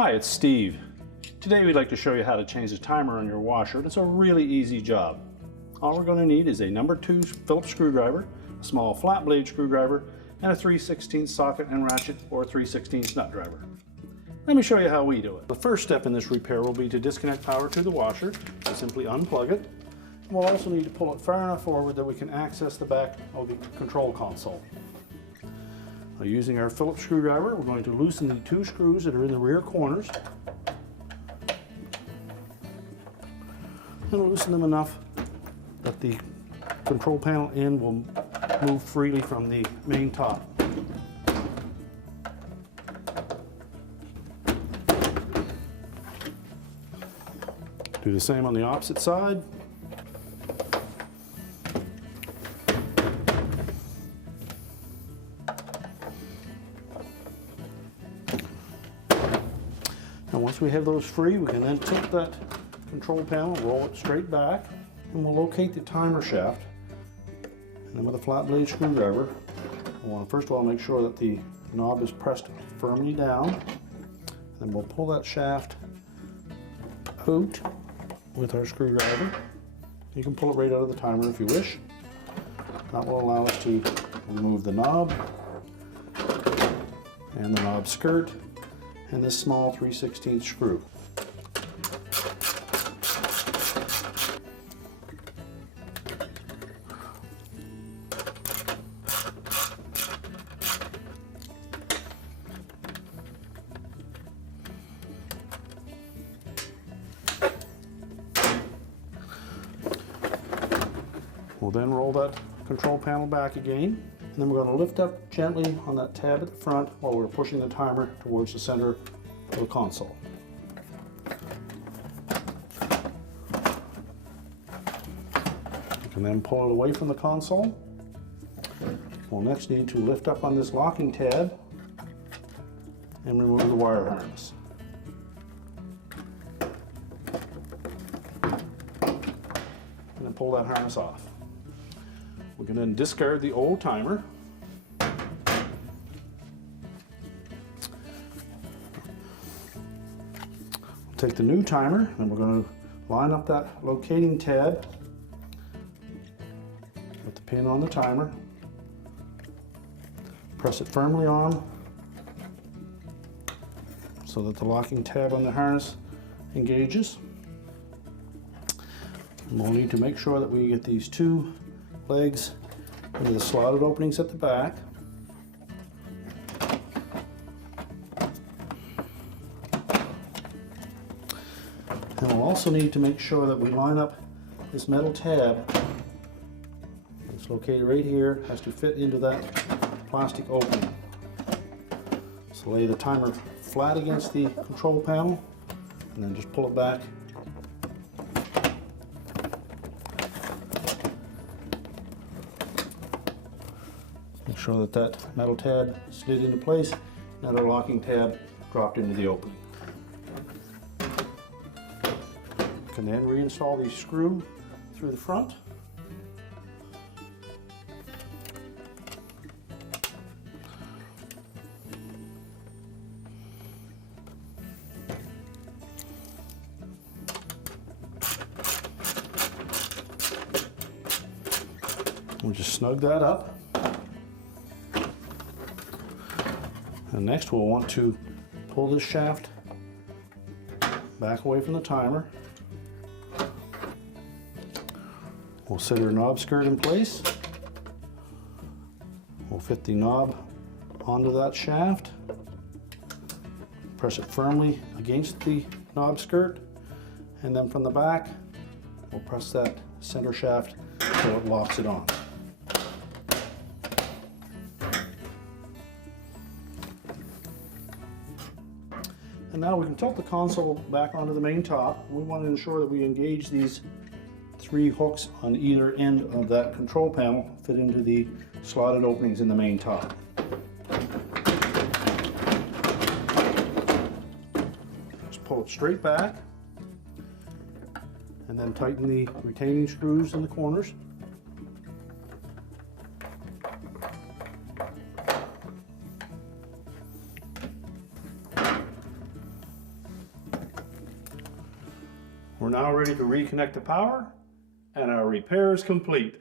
Hi, it's Steve. Today we'd like to show you how to change the timer on your washer. It's a really easy job. All we're going to need is a number 2 Phillips screwdriver, a small flat blade screwdriver, and a 3/16 socket and ratchet or 3/16 nut driver. Let me show you how we do it. The first step in this repair will be to disconnect power to the washer. So simply unplug it. We'll also need to pull it far enough forward that we can access the back of the control console. Now, using our Phillips screwdriver, we're going to loosen the 2 screws that are in the rear corners. And loosen them enough that the control panel end will move freely from the main top. Do the same on the opposite side. And once we have those free, we can then tilt that control panel, roll it straight back, and we'll locate the timer shaft. And then with a flat blade screwdriver, we want to first of all make sure that the knob is pressed firmly down. And then we'll pull that shaft out with our screwdriver. You can pull it right out of the timer if you wish. That will allow us to remove the knob and the knob skirt and this small 3/16 screw. We'll then roll that control panel back again, and then we're going to lift up gently on that tab at the front while we're pushing the timer towards the center of the console. You can then pull it away from the console. We'll next need to lift up on this locking tab and remove the wire harness. And then pull that harness off. We can then discard the old timer. Take the new timer and we're going to line up that locating tab with the pin on the timer. Press it firmly on so that the locking tab on the harness engages. And we'll need to make sure that we get these 2 legs into the slotted openings at the back. And we'll also need to make sure that we line up this metal tab. It's located right here, has to fit into that plastic opening. So lay the timer flat against the control panel and then just pull it back. Make sure that that metal tab slid into place and that our locking tab dropped into the opening. You can then reinstall the screw through the front. We'll just snug that up. And next we'll want to pull this shaft back away from the timer. We'll set our knob skirt in place. We'll fit the knob onto that shaft. Press it firmly against the knob skirt. And then from the back, we'll press that center shaft so it locks it on. And now we can tilt the console back onto the main top. We want to ensure that we engage these 3 hooks on either end of that control panel, fit into the slotted openings in the main top. Just pull it straight back and then tighten the retaining screws in the corners. We're now ready to reconnect the power, and our repair is complete.